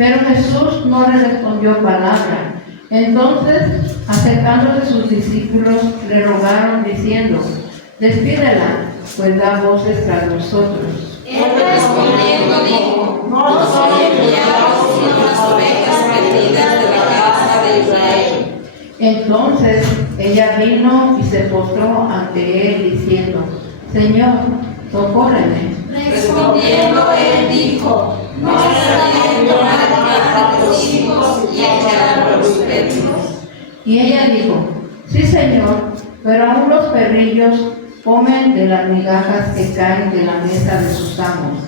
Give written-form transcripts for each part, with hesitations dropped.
Pero Jesús no le respondió palabra. Entonces, acercándose sus discípulos, le rogaron diciendo: despídela, pues da voces tras nosotros. Él respondiendo dijo: no soy enviado sino las ovejas perdidas de la casa de Israel. Entonces ella vino y se postró ante él diciendo: Señor, socórreme. Respondiendo él dijo: no es salido tomar a los hijos y echarlo a los perros. Y ella dijo: sí, Señor, pero aún los perrillos comen de las migajas que caen de la mesa de sus amos.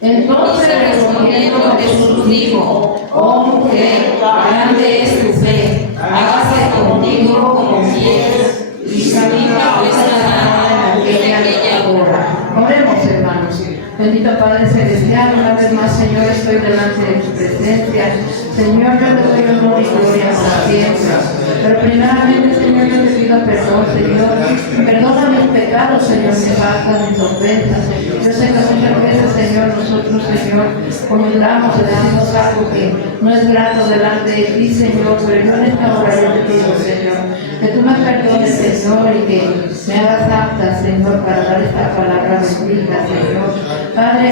Entonces respondiendo Jesús dijo: oh mujer, grande es tu fe, hágase contigo como quieres. Y su hija fue sanada en aquella hora. Oremos, hermanos. Bendito Padre Celestial, una vez más, Señor, estoy delante de tu presencia. Señor, yo te doy honor y gloria por siempre. Pero primeramente, Señor, yo te pido perdón, Señor. Perdona mis pecados, Señor, mis faltas, mis ofensas. Yo sé que muchas veces, Señor, nosotros, Señor, comulgamos y decimos algo que no es grato delante de ti, Señor. Pero yo en esta hora yo te pido, Señor, que tú me perdones, Señor, y que me hagas apta, Señor, para dar esta palabra bendita, Señor. Padre,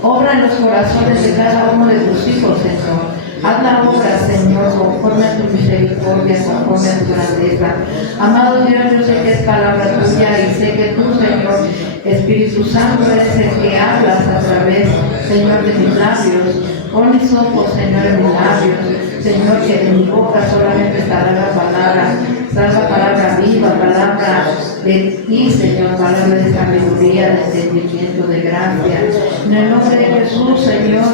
obra en los corazones de cada uno de tus hijos, Señor. Haz la obra, Señor, conforme a tu misericordia, conforme a tu grandeza. Amado Dios, yo sé que es palabra tuya y sé que tú, Señor, Espíritu Santo, eres el que hablas a través, Señor, de mis labios. Pon mis ojos, Señor, en mis labios. Señor, que de mi boca solamente estará la palabra viva, palabra de ti, Señor, palabra de sabiduría, de entendimiento, de gracia. En el nombre de Jesús, Señor,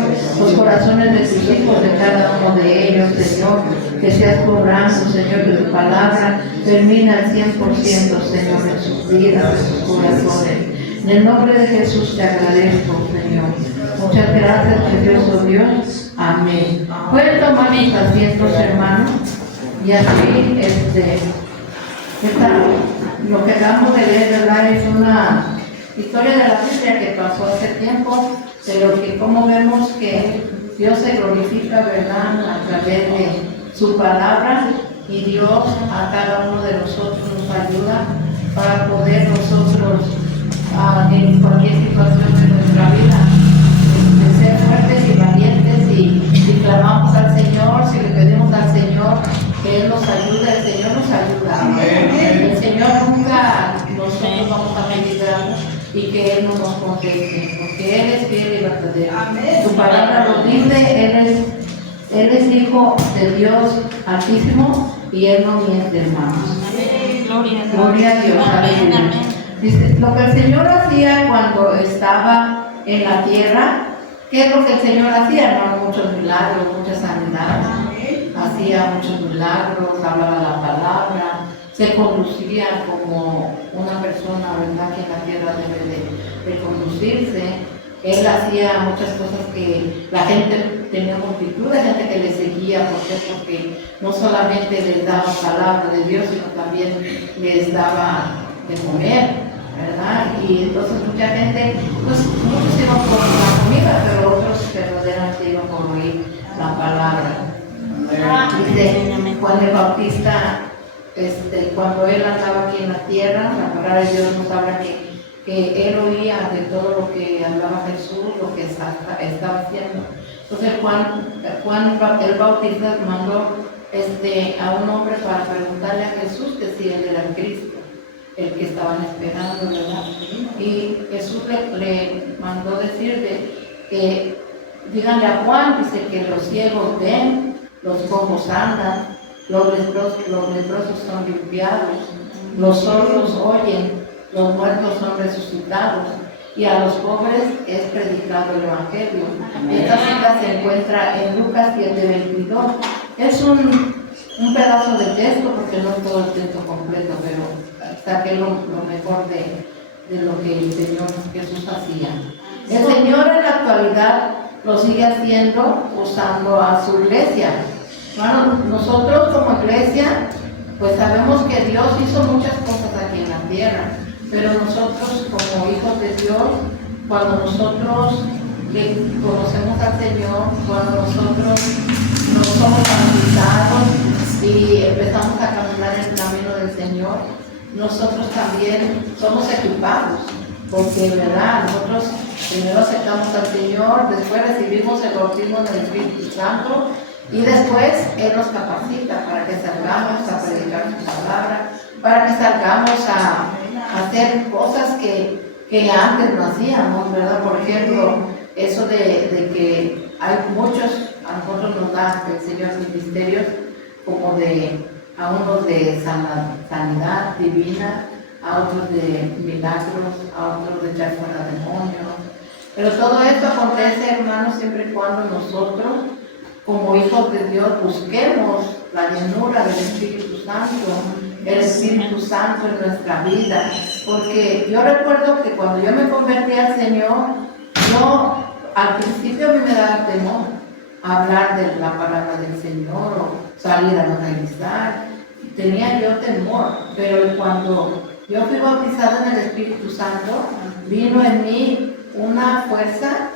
los corazones de tus hijos, de cada uno de ellos, Señor, que seas cobrando, Señor, que tu palabra termina al 100%, Señor, en sus vidas, en sus corazones. En el nombre de Jesús te agradezco, Señor. Muchas gracias, precioso Dios. Amén. Pueden tomar mis asientos, hermanos. Y así, lo que acabamos de leer, ¿verdad? Es una historia de la Biblia que pasó hace tiempo, pero que como vemos que Dios se glorifica, ¿verdad?, a través de su palabra, y Dios a cada uno de nosotros nos ayuda para poder nosotros, en cualquier situación de nuestra vida, ser fuertes y valientes, y si clamamos al Señor, si le pedimos al Señor que Él nos ayude, el Señor nos ayuda. Amén. El Señor nunca nosotros vamos a pedir algo y que Él no nos conteste, porque Él es fiel y verdadero. Amén. Su palabra lo dice, Él es Hijo de Dios Altísimo y Él no miente, hermanos. Amén. Gloria a Dios. Amén. Amén. Dice, lo que el Señor hacía cuando estaba en la tierra, ¿qué es lo que el Señor hacía? Hermano, muchos milagros, muchas sanidades. Hacía muchos milagros, hablaba la palabra, se conducía como una persona, ¿verdad?, que en la tierra debe de conducirse. Él hacía muchas cosas que la gente, tenía multitud de gente que le seguía. ¿Por qué? Porque no solamente les daba palabra de Dios, sino también les daba de comer, ¿verdad? Y entonces mucha gente, pues muchos iban por la comida, pero otros verdaderamente iban por oír la palabra. Dice Juan el Bautista, cuando él andaba aquí en la tierra, la palabra de Dios nos habla que él oía de todo lo que hablaba Jesús, lo que estaba haciendo. Entonces Juan el Bautista mandó a un hombre para preguntarle a Jesús que si él era el Cristo, el que estaban esperando, ¿verdad? Y Jesús le mandó decirle que díganle a Juan, dice, que los ciegos ven, los cojos andan, los leprosos son limpiados, los sordos oyen, los muertos son resucitados, y a los pobres es predicado el Evangelio. Esta cita se encuentra en Lucas 7:22. Es un pedazo de texto, porque no es todo el texto completo, pero saqué lo mejor de lo que el Señor Jesús hacía. El Señor en la actualidad lo sigue haciendo, usando a su iglesia. Bueno, nosotros como iglesia, pues sabemos que Dios hizo muchas cosas aquí en la tierra, pero nosotros como hijos de Dios, cuando nosotros conocemos al Señor, cuando nosotros nosotros también somos equipados, porque verdad, nosotros primero aceptamos al Señor, después recibimos el bautismo del Espíritu Santo y después Él nos capacita para que salgamos a predicar su palabra, para que salgamos a hacer cosas que antes no hacíamos, ¿verdad? Por ejemplo, eso de que hay muchos, a nosotros nos da el Señor ministerios como a unos de sanidad divina, a otros de milagros, a otros de echar fuera demonios. Pero todo esto acontece, hermanos, siempre y cuando nosotros, como hijos de Dios, busquemos la llenura del Espíritu Santo, el Espíritu Santo en nuestra vida. Porque yo recuerdo que cuando yo me convertí al Señor, al principio a mí me daba temor hablar de la palabra del Señor o salir a evangelizar. Tenía yo temor, pero cuando yo fui bautizada en el Espíritu Santo, vino en mí una fuerza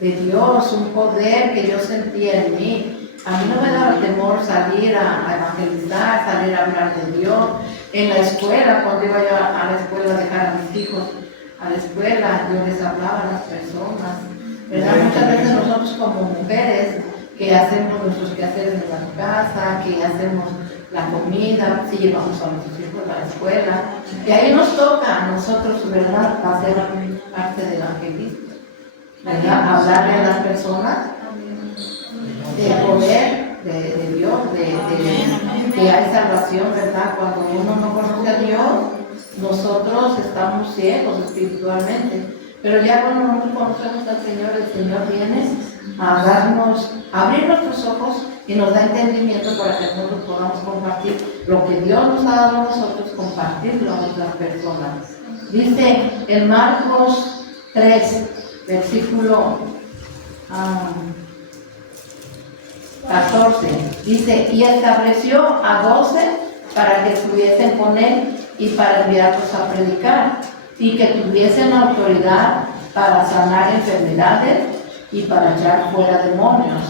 de Dios, un poder que yo sentía en mí. A mí no me daba temor salir a evangelizar, salir a hablar de Dios. En la escuela, cuando iba yo a la escuela a dejar a mis hijos a la escuela, yo les hablaba a las personas, ¿verdad? Muchas veces nosotros como mujeres que hacemos nuestros quehaceres en la casa, que hacemos la comida, si llevamos a nuestros hijos a la escuela, y ahí nos toca a nosotros, ¿verdad?, hacer parte del evangelismo, ¿verdad?, hablarle a las personas del poder de Dios, que hay salvación, ¿verdad? Cuando uno no conoce a Dios, nosotros estamos ciegos espiritualmente, pero ya cuando nosotros conocemos al Señor, el Señor viene a abrir nuestros ojos y nos da entendimiento para que nosotros podamos compartir lo que Dios nos ha dado a nosotros, compartirlo a otras personas. Dice en Marcos 3, versículo 14, dice, y estableció a 12 para que estuviesen con él y para enviarlos a predicar, y que tuviesen autoridad para sanar enfermedades y para echar fuera demonios.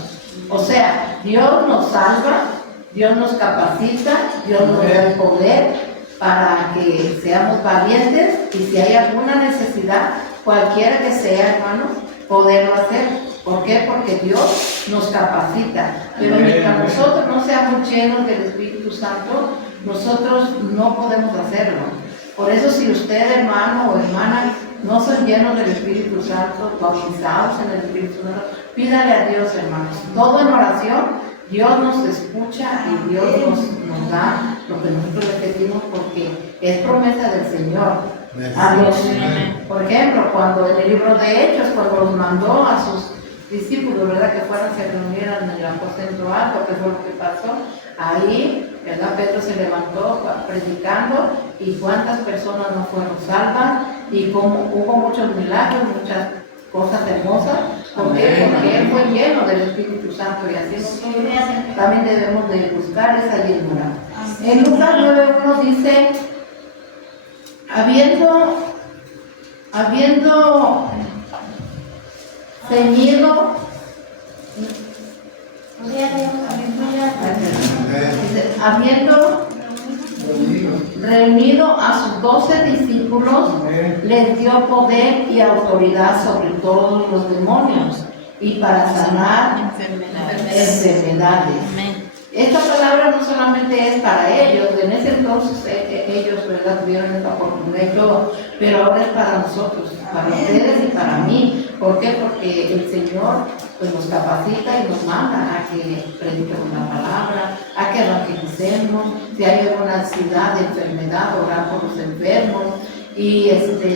O sea, Dios nos salva, Dios nos capacita, Dios nos da el poder para que seamos valientes y si hay alguna necesidad, cualquiera que sea, hermanos, poderlo hacer. ¿Por qué? Porque Dios nos capacita. Pero mientras nosotros no seamos llenos del Espíritu Santo, nosotros no podemos hacerlo. Por eso si usted, hermano o hermana, no son llenos del Espíritu Santo, bautizados en el Espíritu Santo, pídale a Dios, hermanos. Todo en oración, Dios nos escucha y Dios nos da lo que nosotros le pedimos porque es promesa del Señor. A los, por ejemplo, cuando en el libro de Hechos, cuando los mandó a sus discípulos, ¿verdad?, que fueran, se reunieran en el aposento alto, que fue lo que pasó, ahí, ¿verdad?, Pedro se levantó predicando y cuántas personas no fueron salvas y como hubo muchos milagros, muchas cosas hermosas, porque él fue lleno del Espíritu Santo y así nosotros también debemos de buscar esa llenura. En Lucas 9:1 dice, habiendo ceñido, habiendo reunido a sus 12 discípulos, les dio poder y autoridad sobre todos los demonios y para sanar enfermedades. Esta palabra no solamente es para ellos, en ese entonces ellos, ¿verdad?, tuvieron esta oportunidad y todo, pero ahora es para nosotros, para ustedes y para mí. ¿Por qué? Porque el Señor pues, nos capacita y nos manda a que prediquemos la palabra, a que evangelicemos, si hay alguna ansiedad, enfermedad, orar por los enfermos, y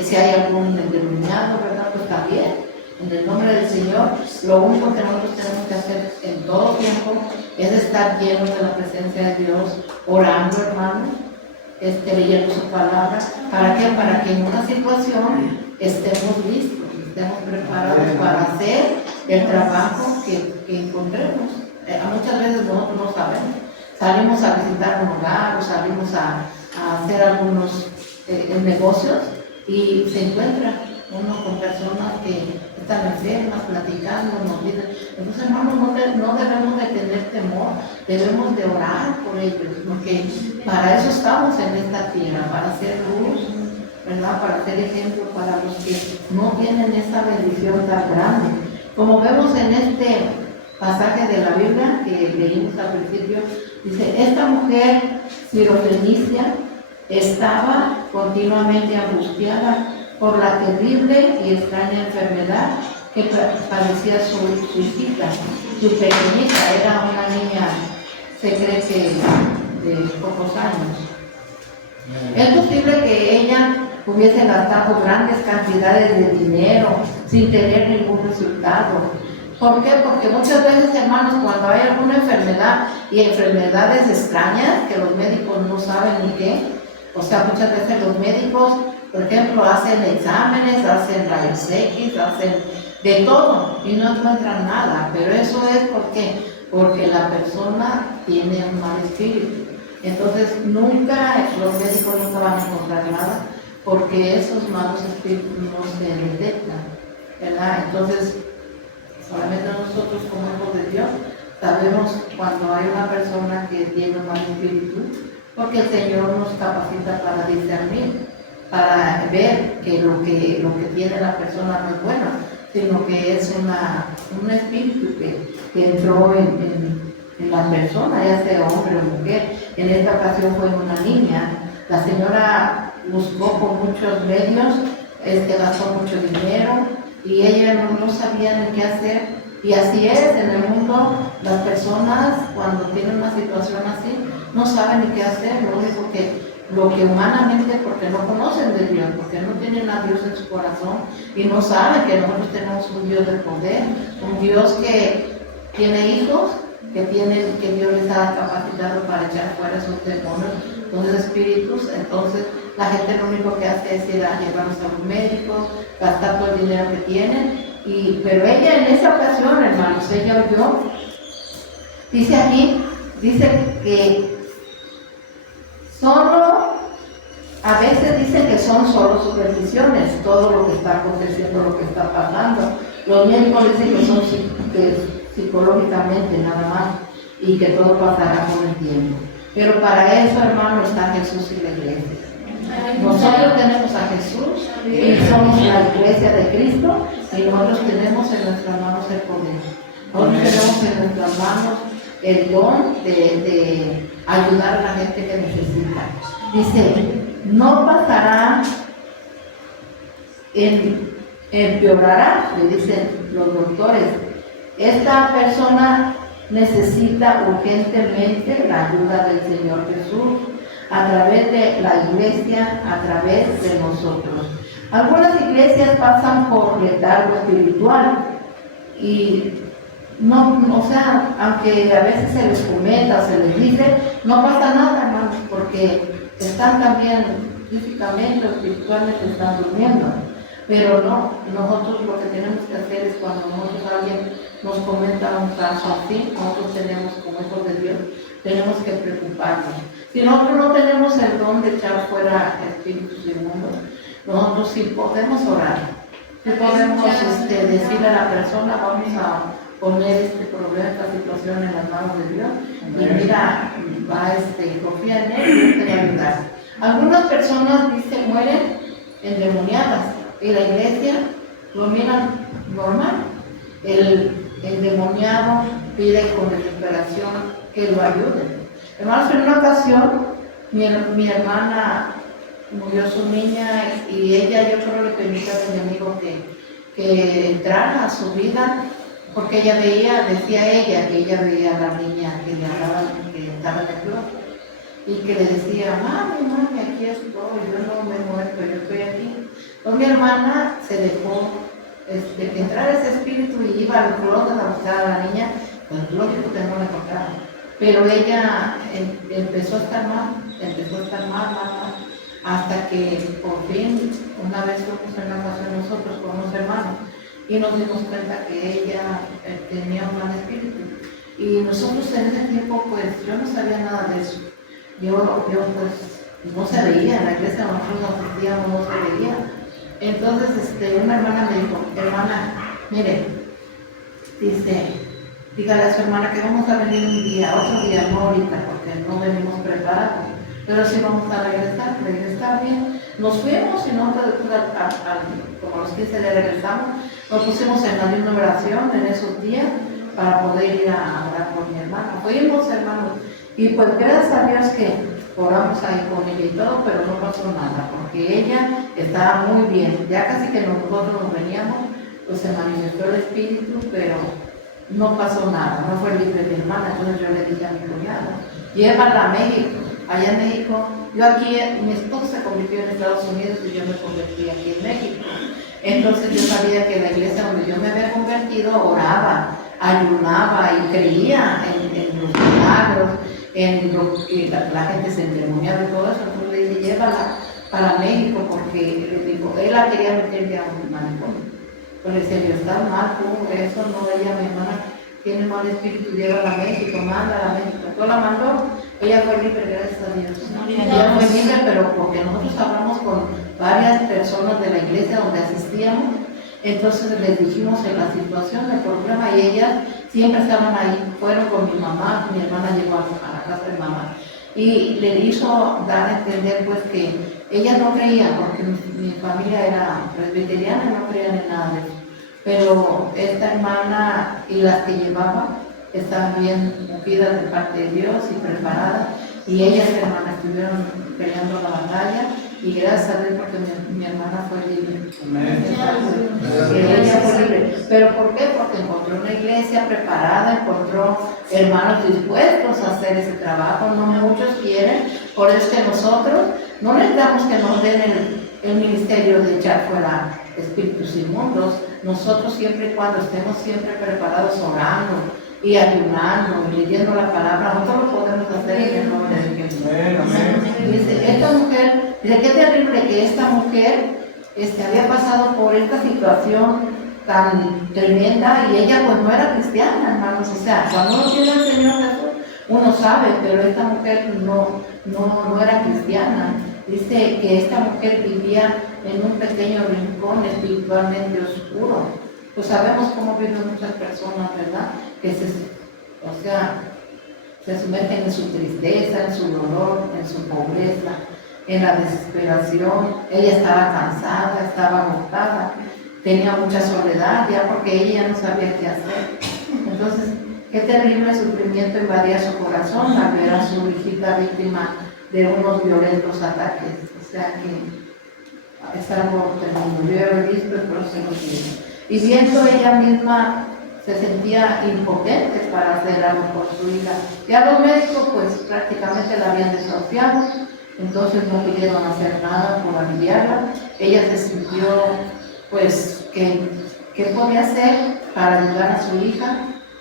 si hay algún endemoniado, ¿verdad?, pues también. En el nombre del Señor, lo único que nosotros tenemos que hacer en todo tiempo es estar llenos de la presencia de Dios, orando, hermanos, leyendo su palabra. ¿Para qué? Para que en una situación estemos listos, estemos preparados para hacer el trabajo que encontremos. Muchas veces nosotros no sabemos. Salimos a visitar un hogar o salimos a hacer algunos negocios y se encuentra uno con personas que están enfermas, platicando, nos dicen, entonces hermanos, no no debemos de tener temor, debemos de orar por ellos, porque para eso estamos en esta tierra, para hacer luz, ¿verdad? Para ser ejemplo para los que no tienen esa bendición tan grande. Como vemos en este pasaje de la Biblia que leímos al principio, dice, esta mujer sirofenicia estaba continuamente angustiada por la terrible y extraña enfermedad que padecía su hijita, su pequeñita, era una niña, se cree que de pocos años. Es posible que ella hubiese gastado grandes cantidades de dinero sin tener ningún resultado. ¿Por qué? Porque muchas veces, hermanos, cuando hay alguna enfermedad y enfermedades extrañas que los médicos no saben ni qué, o sea, muchas veces los médicos, por ejemplo, hacen exámenes, hacen rayos X, hacen de todo y no encuentran nada, pero eso es porque la persona tiene un mal espíritu. Entonces los médicos nunca van a encontrar nada porque esos malos espíritus no se detectan, ¿verdad? Entonces solamente nosotros como hijos de Dios sabemos cuando hay una persona que tiene un mal espíritu, porque el Señor nos capacita para discernir, para ver que lo que tiene la persona no es bueno, sino que es un espíritu que entró en la persona, ya sea hombre o mujer. En esta ocasión fue una niña. La señora buscó por muchos medios, gastó mucho dinero y ella no sabía ni qué hacer. Y así es, en el mundo las personas cuando tienen una situación así no saben ni qué hacer, lo que humanamente, porque no conocen de Dios, porque no tienen a Dios en su corazón y no saben que nosotros tenemos un Dios de poder, un Dios que tiene hijos, que Dios les ha capacitado para echar fuera esos demonios, esos espíritus. Entonces la gente lo único que hace es ir a llevarlos a los médicos, gastar todo el dinero que tienen, pero ella en esa ocasión, hermanos, ella oyó, dice que a veces dicen que son solo supersticiones, todo lo que está aconteciendo, lo que está pasando. Los médicos dicen que son psicológicamente nada más y que todo pasará con el tiempo. Pero para eso, hermano, está Jesús y la iglesia. Nosotros tenemos a Jesús y somos la iglesia de Cristo y nosotros tenemos en nuestras manos el poder. Nosotros tenemos en nuestras manos el don de ayudar a la gente que necesita. Dice, no pasará, empeorará, le dicen los doctores. Esta persona necesita urgentemente la ayuda del Señor Jesús a través de la iglesia, a través de nosotros. Algunas iglesias pasan por letargo espiritual y aunque a veces se les comenta, se les dice, no pasa nada, hermanos, porque están también físicamente o espiritualmente están durmiendo. Pero no, nosotros lo que tenemos que hacer es cuando alguien nos comenta un caso así, nosotros tenemos como hijos de Dios, tenemos que preocuparnos. Si nosotros no tenemos el don de echar fuera espíritus inmundos, nosotros sí podemos orar, sí podemos decirle a la persona, vamos a poner este problema, esta situación en las manos de Dios, y mira, confía en Él y Él te va a ayudar. Algunas personas, mueren endemoniadas, y la iglesia lo mira normal. El endemoniado pide con desesperación que lo ayuden. Hermanos, en una ocasión, mi hermana murió su niña y ella, yo creo, le permitió al enemigo que entrara a su vida, porque ella decía ella que ella veía a la niña que le hablaba, que estaba temblorosa y que le decía, mami, aquí estoy, yo no me he muerto, yo estoy aquí. Entonces mi hermana se dejó que entrara ese espíritu y iba al closet a buscar a la niña, pues lógico que no la encontraba. Pero ella empezó a estar mal, hasta que por fin, una vez fuimos en la casa nosotros con unos hermanos y nos dimos cuenta que ella tenía un mal espíritu. Y nosotros en ese tiempo, pues yo no sabía nada de eso. Yo pues no se veía, en la iglesia nosotros nos asistíamos, no se veía. Entonces una hermana me dijo, hermana, mire, dice, dígale a su hermana que vamos a venir un día, otro día, no ahorita, porque no venimos preparados, pero sí vamos a regresar, le dije, está bien. Nos fuimos y nosotros después, como a los 15 días regresamos, nos pusimos en ayuno de oración en esos días para poder ir a orar por mi hermana. Fuimos, hermanos, y pues gracias a Dios que oramos ahí con ella y todo, pero no pasó nada, porque ella estaba muy bien. Ya casi que nosotros nos veníamos, pues se manifestó el espíritu, pero no pasó nada, no fue libre mi hermana. Entonces yo le dije a mi cuñado, llévala a México. Allá en México, yo aquí, mi esposo se convirtió en Estados Unidos y yo me convertí aquí en México. Entonces yo sabía que la iglesia donde yo me había convertido oraba, ayunaba y creía en los milagros, en lo que la gente se endemoniaba y todo eso. Entonces le dije, llévala para México, porque le digo, él la quería meter ya a un manicomio. Pero le decía, yo, estás mal, tú, eso no, ella, mi hermana, tiene mal espíritu, llévala a México, mándala a México. Entonces la mandó, ella fue libre, gracias a Dios. Ella fue libre, pero porque nosotros hablamos con varias personas de la iglesia donde asistíamos, entonces les dijimos en la situación, el problema, y ellas siempre estaban ahí, fueron con mi mamá, mi hermana llegó a la casa de mamá, y le hizo dar a entender pues que ellas no creían, porque mi familia era presbiteriana, no creían en nada de eso. Pero esta hermana y las que llevaba estaban bien ungidas de parte de Dios y preparadas, y ellas, hermanas, estuvieron peleando la batalla, y gracias a Dios porque mi hermana fue libre. Ella fue libre. ¿Pero por qué? Porque encontró una iglesia preparada, encontró hermanos dispuestos a hacer ese trabajo. No muchos quieren, por eso que nosotros no necesitamos que nos den el ministerio de echar fuera espíritus inmundos. Nosotros siempre y cuando estemos siempre preparados orando y ayunando y leyendo la palabra, nosotros lo podemos hacer en el nombre de Jesús. Dice, esta mujer, dice, qué terrible que esta mujer había pasado por esta situación tan tremenda, y ella pues no era cristiana, hermanos. O sea, cuando uno tiene al Señor Jesús, uno sabe, pero esta mujer no era cristiana. Dice que esta mujer vivía en un pequeño rincón espiritualmente oscuro. Pues sabemos cómo viven muchas personas, ¿verdad? Que se sumergen en su tristeza, en su dolor, en su pobreza, en la desesperación. Ella estaba cansada, estaba agotada, tenía mucha soledad ya, porque ella no sabía qué hacer. Entonces, qué terrible sufrimiento invadía su corazón al ver a su hijita víctima de unos violentos ataques. O sea que es algo tremendo. Yo lo he visto, por eso lo digo. Y viendo ella misma, se sentía impotente para hacer algo por su hija. Ya los médicos pues prácticamente la habían desahuciado, entonces no pudieron hacer nada por aliviarla. Ella se sintió pues ¿qué podía hacer para ayudar a su hija?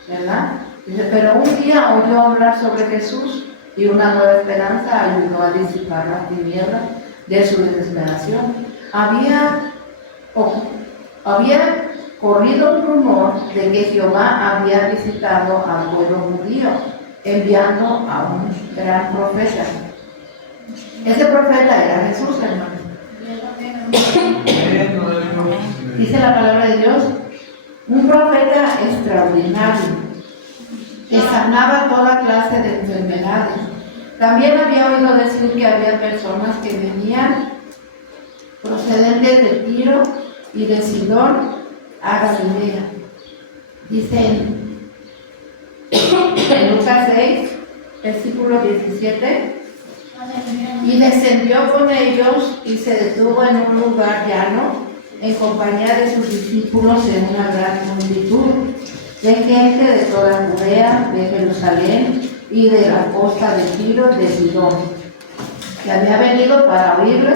¿Verdad? Dice, pero un día oyó hablar sobre Jesús, y una nueva esperanza ayudó a disipar las tinieblas de su desesperación. Había corrido un rumor de que Jehová había visitado al pueblo judío, enviando a un gran profeta. Ese profeta era Jesús, hermano. Dice la palabra de Dios, un profeta extraordinario, que sanaba toda clase de enfermedades. También había oído decir que había personas que venían procedentes de Tiro y de Sidón a Galilea. Dice en Lucas 6, versículo 17, y descendió con ellos y se detuvo en un lugar llano en compañía de sus discípulos en una gran multitud de gente de toda Judea, de Jerusalén y de la costa de Tiro, de Sidón, que había venido para oírle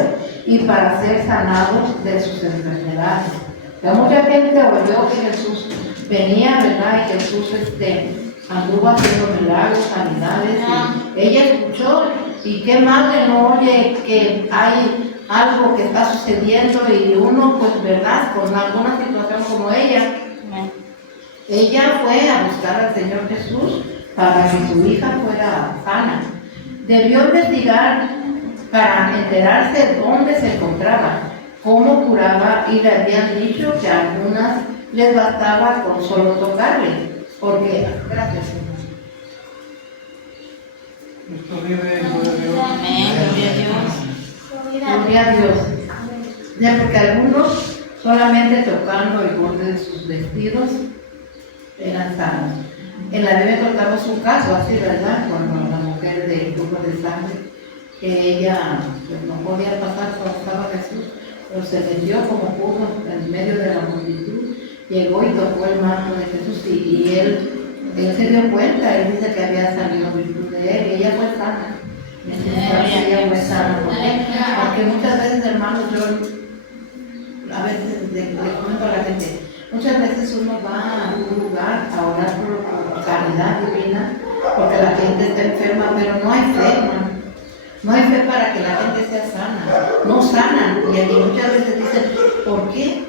y para ser sanados de sus enfermedades. Que mucha gente oyó que Jesús venía, ¿verdad? Y Jesús anduvo haciendo milagros, sanidades. Y ella escuchó, y qué madre no oye que hay algo que está sucediendo, y uno, pues, ¿verdad? Con alguna situación como ella. Ella fue a buscar al Señor Jesús para que su hija fuera sana. Debió investigar para enterarse dónde se encontraba, cómo curaba, y le habían dicho que a algunas les bastaba con solo tocarle, porque, gracias Señor. Cristo vive, gloria a Dios. Amén, gloria a Dios. Gloria a Dios. Ya, porque algunos solamente tocando el borde de sus vestidos eran sanos. En la Biblia tocamos un caso así, ¿verdad? Cuando la mujer del flujo de sangre, que ella pues, no podía pasar cuando estaba Jesús, pero se metió como pudo en medio de la multitud, llegó y tocó el manto de Jesús y él se dio cuenta, él dice que había salido virtud de él y ella fue sana. Entonces ella fue sana. Porque muchas veces, hermanos, yo a veces le comento a la gente, muchas veces uno va a un lugar a orar por caridad divina, porque la gente está enferma, pero no hay fe, hermano. No hay fe para que la gente sea sana. No sanan. Y muchas veces dicen, ¿por qué?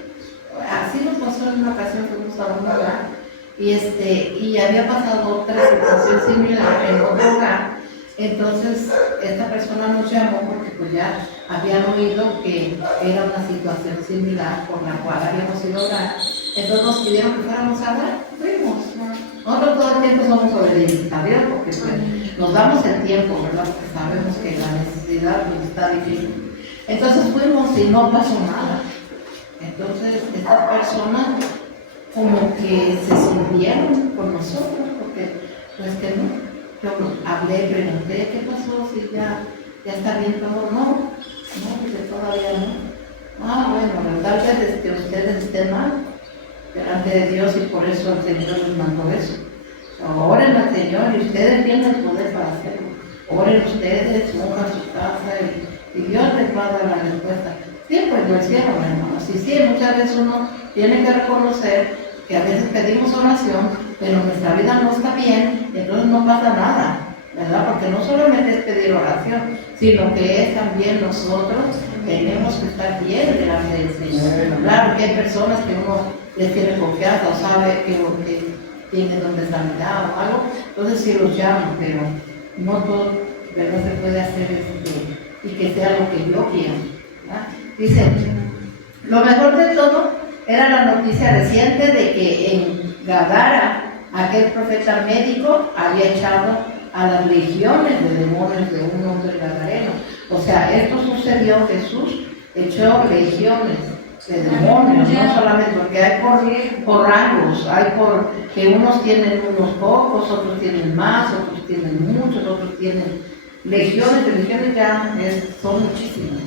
Así nos pasó en una ocasión, fuimos a un lugar y había pasado otra situación similar en otro lugar. Entonces, esta persona nos llamó porque pues ya habían oído que era una situación similar por la cual habíamos ido a orar. Entonces nos pidieron que fuéramos a orar, fuimos. Nosotros todo el tiempo somos obedientes a Dios porque pues, nos damos el tiempo, ¿verdad? Porque sabemos que la necesidad pues, está difícil. Entonces fuimos y no pasó nada. Entonces, estas personas como que se sintieron con nosotros porque pues que no. Yo hablé, pregunté, ¿qué pasó? Si ya está bien todo. No, porque todavía no. Bueno, tal vez ustedes estén mal delante de Dios y por eso el Señor les mandó eso. Oren al Señor y ustedes tienen el poder para hacerlo. Oren ustedes, pongan su casa y Dios les va a dar la respuesta. Sí, pues lo hicieron, hermanos. Y sí, muchas veces uno tiene que reconocer que a veces pedimos oración, pero nuestra vida no está bien, entonces no pasa nada, ¿verdad? Porque no solamente es pedir oración, sino que es también nosotros tenemos que estar bien delante del Señor. Claro que hay personas que uno les tiene confianza o sabe que tienen donde sanidad o algo, entonces sí los llaman, pero no todo, ¿verdad? Se puede hacer y que sea lo que yo quiera, ¿verdad? Dice, lo mejor de todo era la noticia reciente de que en Gadara, aquel profeta médico había echado a las legiones de demonios de un hombre gadareno. O sea, esto sucedió, Jesús echó legiones de demonios, no solamente porque hay por rangos, hay por que unos tienen unos pocos, otros tienen más, otros tienen muchos, otros tienen legiones ya son muchísimas.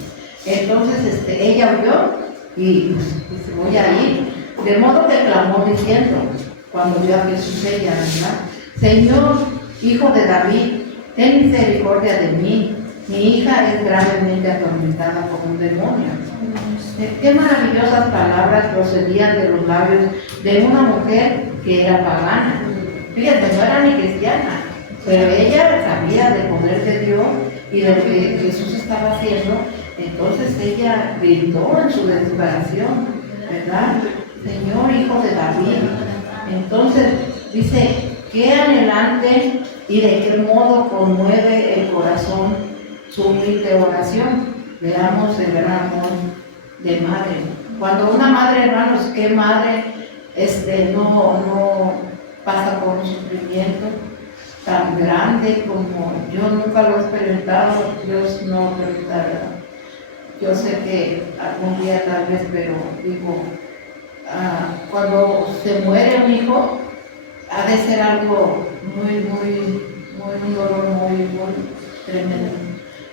Entonces ella oyó y dice, voy a ir, de modo que clamó diciendo, cuando vio a Jesús ella, ¿verdad? Señor, hijo de David, ten misericordia de mí, mi hija es gravemente atormentada por un demonio. Qué maravillosas palabras procedían de los labios de una mujer que era pagana. Fíjate, no era ni cristiana, pero ella sabía del poder de Dios y de lo que Jesús estaba haciendo. Entonces ella gritó en su desesperación, ¿verdad? Señor, hijo de David. Entonces dice, qué anhelante y de qué modo conmueve el corazón su humilde oración. Veamos el gran amor de madre. Cuando una madre, hermanos, qué madre no pasa por un sufrimiento tan grande como yo nunca lo he experimentado, Dios no lo permita, ¿verdad? Yo sé que algún día tal vez, pero digo, cuando se muere un hijo, ha de ser algo un dolor muy tremendo.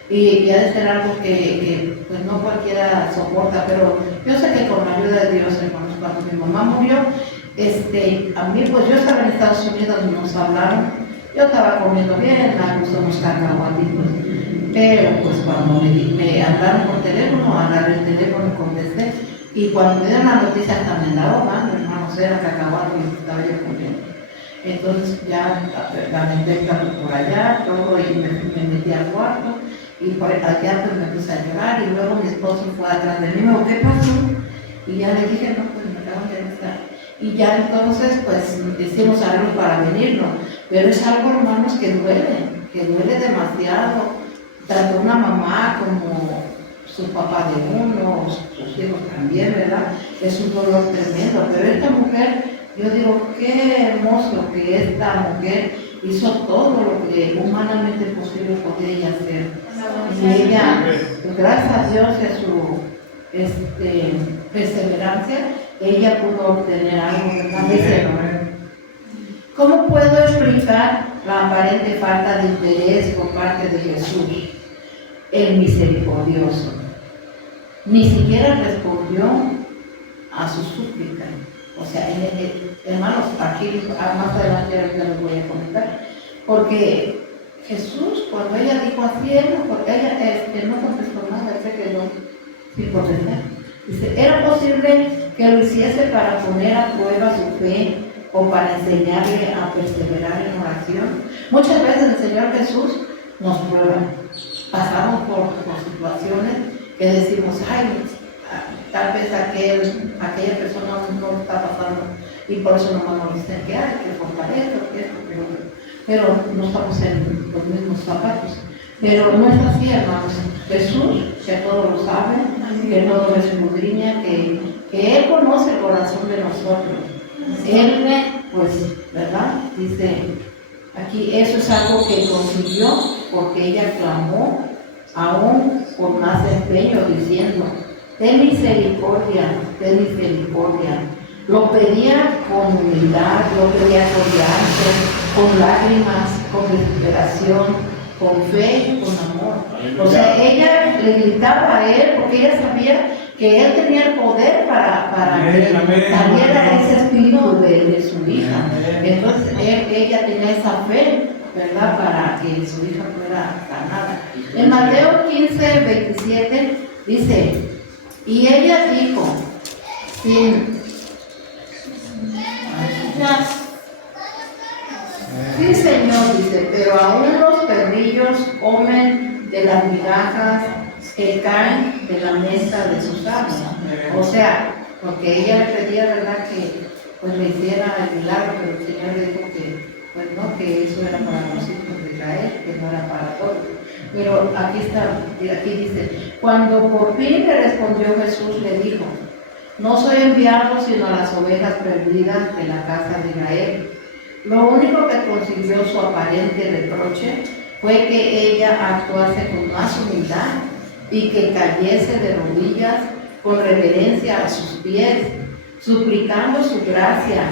Y ha de ser algo que pues no cualquiera soporta, pero yo sé que con la ayuda de Dios, hermanos, cuando mi mamá murió, a mí pues yo estaba en Estados Unidos y nos hablaron, yo estaba comiendo bien, me gustan los cacahuatitos. Pero pues cuando me hablaron por teléfono, agarré el teléfono y contesté. Y cuando me dieron la noticia hasta me andaba ahogando, hermanos, era cacahuate y estaba yo comiendo. Entonces ya lamenté por allá, todo, y me metí al cuarto. Y por allá pues me puse a llorar y luego mi esposo fue atrás de mí, me dijo, ¿qué pasó? Y ya le dije, no, pues me acaban de avisar. Y ya entonces pues hicimos algo para venirnos. Pero es algo, hermanos, que duele demasiado. Tanto una mamá como su papá de uno, sus hijos también, ¿verdad? Es un dolor tremendo, pero esta mujer Yo digo, qué hermoso que esta mujer hizo todo lo que humanamente posible podía ella hacer. Y ella, gracias a Dios y a su perseverancia, ella pudo obtener algo, ¿verdad? Dice, ¿cómo puedo explicar la aparente falta de interés por parte de Jesús, el misericordioso? Ni siquiera respondió a su súplica. O sea, hermanos, aquí más adelante ahorita les voy a comentar, porque Jesús, cuando ella dijo así, porque ella no contestó nada, se quedó sin contestar. Dice, ¿era posible que lo hiciese para poner a prueba su fe o para enseñarle a perseverar en oración? Muchas veces el Señor Jesús nos prueba. Pasamos por situaciones que decimos, ay, tal vez aquella persona no está pasando y por eso nos dicen que hay que fortalecer, que esto, que otro. Pero no estamos en los mismos zapatos. Pero no es así, hermanos. Jesús, que todo lo sabe, que todo lo escudriña, que Él conoce el corazón de nosotros. Él, pues, ¿verdad? Dice aquí, eso es algo que consiguió porque ella clamó aún con más empeño, diciendo, ten misericordia, ten misericordia. Lo pedía con humildad, lo pedía con lágrimas, con desesperación, con fe, con amor. O sea, ella le gritaba a él porque ella sabía que él tenía el poder para que saliera ese espíritu de su hija. Entonces ella tenía esa fe, ¿verdad? Para que su hija fuera sanada. En Mateo 15, 27 dice, y ella dijo, sí, Señor, dice, pero aún los perrillos comen de las migajas que caen de la mesa de sus amos. O sea, porque ella le pedía, ¿verdad?, que pues le hiciera el milagro, pero el Señor le dijo que, pues no, que eso era para los hijos de Israel, que no era para todos. Pero aquí dice, cuando por fin le respondió Jesús, le dijo, no soy enviado sino a las ovejas perdidas de la casa de Israel. Lo único que consiguió su aparente reproche fue que ella actuase con más humildad y que cayese de rodillas con reverencia a sus pies, suplicando su gracia.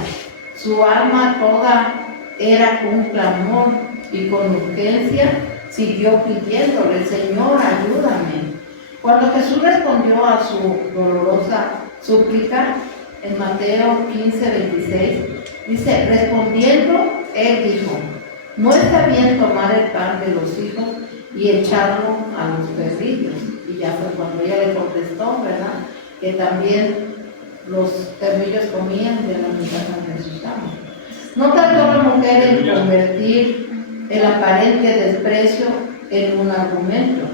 Su alma toda era un clamor y con urgencia siguió pidiéndole, Señor, ayúdame. Cuando Jesús respondió a su dolorosa súplica, en Mateo 15, 26, dice, respondiendo, él dijo, no está bien tomar el pan de los hijos y echarlo a los perrillos. Y ya fue cuando ella le contestó, ¿verdad?, que también los perrillos comían de las migajas de sus amos. No tardó la mujer en convertir el aparente desprecio en un argumento.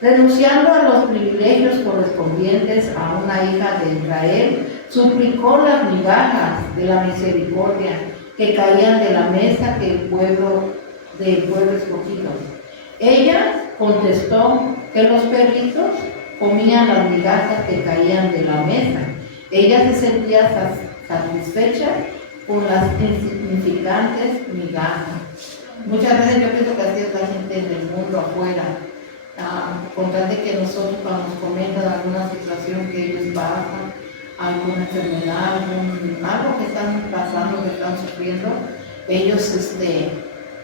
Renunciando a los privilegios correspondientes a una hija de Israel, suplicó las migajas de la misericordia que caían de la mesa del pueblo escogido. Ella contestó que los perritos comían las migajas que caían de la mesa. Ella se sentía satisfecha con las insignificantes migajas. Muchas veces yo pienso que así es la gente en el mundo afuera. Contate que nosotros cuando nos comentan alguna situación que ellos pasan, alguna enfermedad, algo que están pasando, que están sufriendo, ellos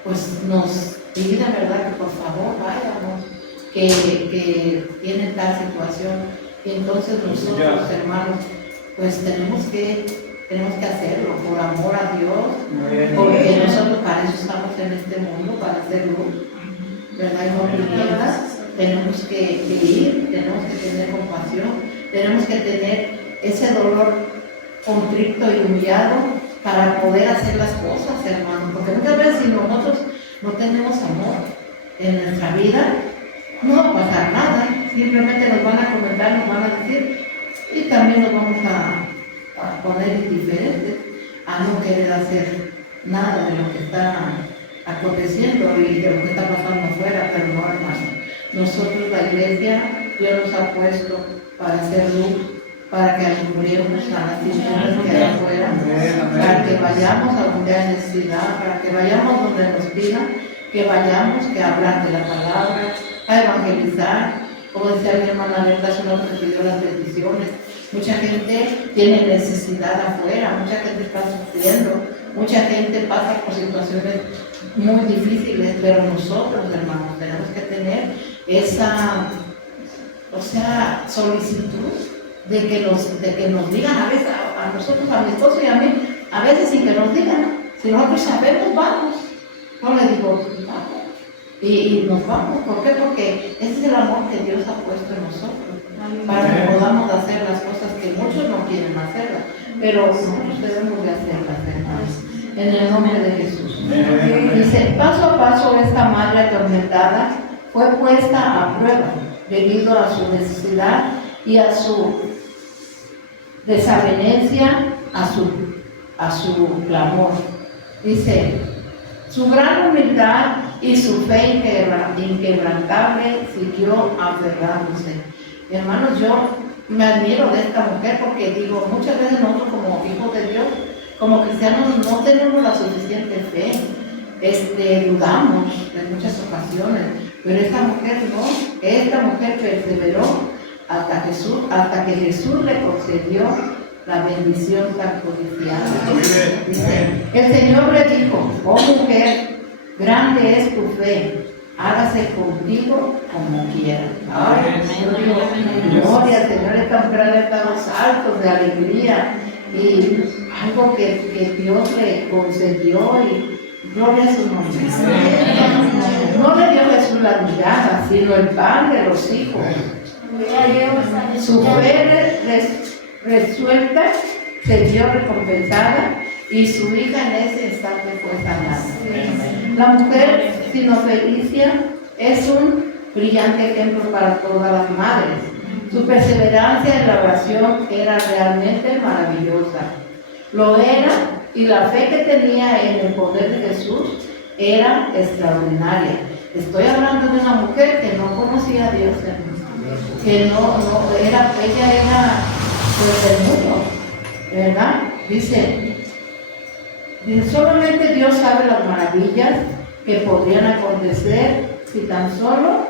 pues nos piden, ¿verdad?, que por favor vayamos, que tienen tal situación. Y entonces nosotros, hermanos, pues tenemos que hacerlo por amor a Dios, porque nosotros para eso estamos en este mundo, para hacer luz, ¿verdad? Y no tinieblas. Tenemos que ir, tenemos que tener compasión, tenemos que tener ese dolor contrito y humillado para poder hacer las cosas, hermano. Porque muchas veces si nosotros no tenemos amor en nuestra vida, no va a pasar nada. Simplemente nos van a comentar, nos van a decir, y también nos vamos a poner indiferentes a no querer hacer nada de lo que está aconteciendo y de lo que está pasando afuera, pero no, hermano. Nosotros, la iglesia, Dios nos ha puesto para hacer luz, para que alumbremos a las tinieblas que hay afuera, para que vayamos a donde hay necesidad, para que vayamos donde nos pidan, que vayamos, que hablar de la palabra, a evangelizar. Como decía mi hermana Berta, hace unos días pidió las bendiciones. Mucha gente tiene necesidad afuera, mucha gente está sufriendo, mucha gente pasa por situaciones muy difíciles, pero nosotros, hermanos, tenemos que tener esa, solicitud de que nos digan a veces, a nosotros, a mi esposo y a mí, a veces sin que nos digan, si nosotros sabemos, vamos. No le digo, vamos. Y nos vamos. ¿Por qué? Porque ese es el amor que Dios ha puesto en nosotros, para que podamos hacer las cosas que muchos no quieren hacerlas, pero nosotros debemos de hacerlas, hermanos, en el nombre de Jesús. Dice, paso a paso esta madre atormentada fue puesta a prueba debido a su necesidad y a su desavenencia, a su clamor. Dice, su gran humildad y su fe inquebrantable siguió aferrándose. Hermanos, yo me admiro de esta mujer porque digo, muchas veces nosotros como hijos de Dios, como cristianos, no tenemos la suficiente fe, dudamos en muchas ocasiones, pero esta mujer no, esta mujer perseveró hasta que Jesús le concedió la bendición tan codiciada. Dice, el Señor le dijo, oh mujer, grande es tu fe, hágase contigo como quieras. Ay, gloria al Señor, esta mujer ha estado saltos de alegría y algo que Dios le concedió y gloria a su nombre. No le dio Jesús la mirada, sino el pan de los hijos. Su fe resuelta se vio recompensada y su hija en ese instante fue sanada. La mujer sinofelicia es un brillante ejemplo para todas las madres. Su perseverancia en la oración era realmente maravillosa. Lo era, y la fe que tenía en el poder de Jesús era extraordinaria. Estoy hablando de una mujer que no conocía a Dios, que ella era pues del mundo, ¿verdad? Dice, solamente Dios sabe las maravillas que podrían acontecer si tan solo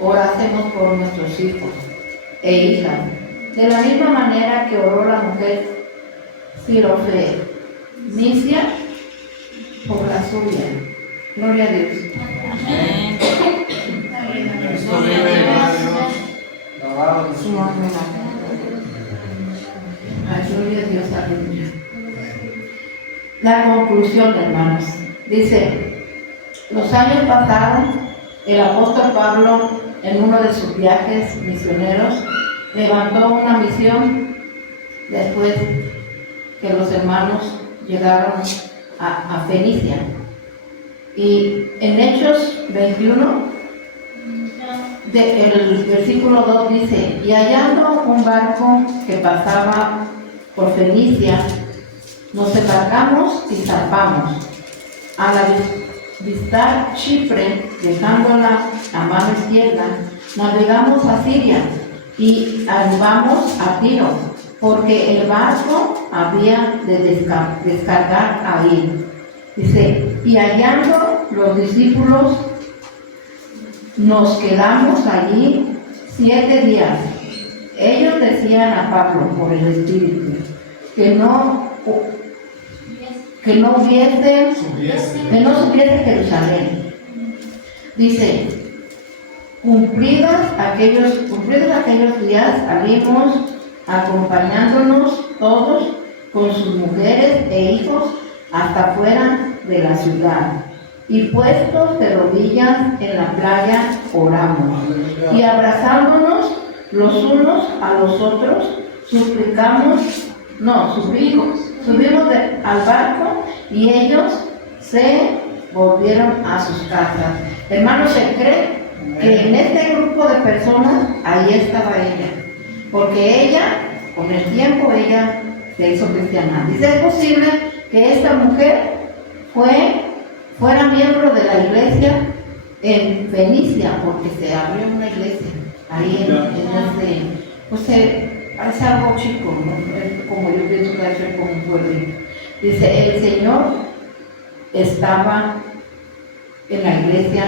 orásemos por nuestros hijos e hijas. De la misma manera que oró la mujer Sirofenicia por la suya. Gloria a Dios. Amén. Su nombre. Ay, gloria a Dios, aleluya. La conclusión, hermanos. Dice, los años pasaron, el apóstol Pablo, en uno de sus viajes misioneros, levantó una misión después que los hermanos llegaron a Fenicia. Y en Hechos 21, el versículo 2 dice, y hallando un barco que pasaba por Fenicia, nos embarcamos y zarpamos. A la vistar Chipre, dejándola a mano izquierda, navegamos a Siria y arribamos a Tiro, porque el barco había de descargar ahí. Dice, y hallando los discípulos, nos quedamos allí 7 días. Ellos decían a Pablo por el Espíritu que no supiese Jerusalén. Dice, cumplidos aquellos días, salimos acompañándonos todos con sus mujeres e hijos hasta fuera de la ciudad. Y puestos de rodillas en la playa, oramos. Y abrazándonos los unos a los otros, subimos al barco y ellos se volvieron a sus casas. Hermanos, se cree que en este grupo de personas, ahí estaba ella. Porque ella, con el tiempo, ella se hizo cristiana. Dice, es posible que esta mujer fuera miembro de la iglesia en Fenicia, porque se abrió una iglesia ahí parece algo chico, ¿no? Es como yo pienso que debe ser como un pueblito. Dice, el Señor estaba en la iglesia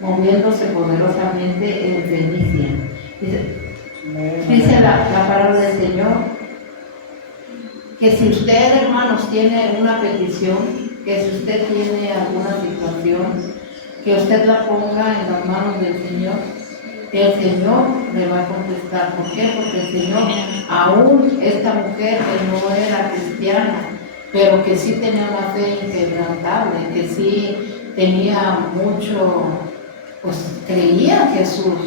moviéndose poderosamente en Fenicia. Dice la palabra del Señor que si usted, hermanos, tiene una petición, que si usted tiene alguna situación, que usted la ponga en las manos del Señor, el Señor le va a contestar. ¿Por qué? Porque el Señor, aún esta mujer que no era cristiana, pero que sí tenía una fe inquebrantable, que sí tenía mucho, pues creía en Jesús.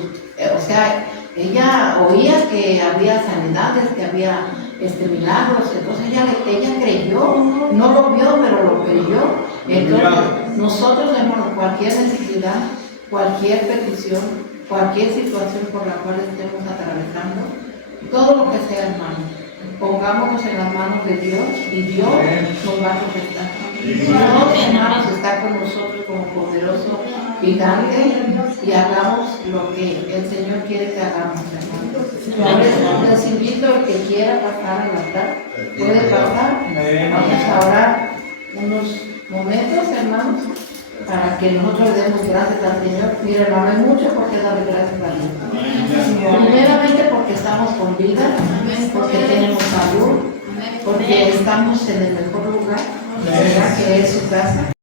O sea, ella oía que había sanidades, que había milagros, entonces ella creyó, no lo vio, pero lo creyó. Entonces, nosotros, hermanos, cualquier necesidad, cualquier petición, cualquier situación por la cual estemos atravesando, todo lo que sea, hermano, pongámonos en las manos de Dios y Dios nos va a contestar. Dios, hermanos, está con nosotros como poderoso gigante y hagamos lo que el Señor quiere que hagamos, hermanos. Ahora les invito al que quiera pasar al altar, puede pasar. Vamos a orar unos momentos, hermanos, para que nosotros le demos gracias al Señor. Mire, no hay mucho por qué darle gracias a Dios. Primeramente porque estamos con vida, porque tenemos salud, porque estamos en el mejor lugar, que es su casa.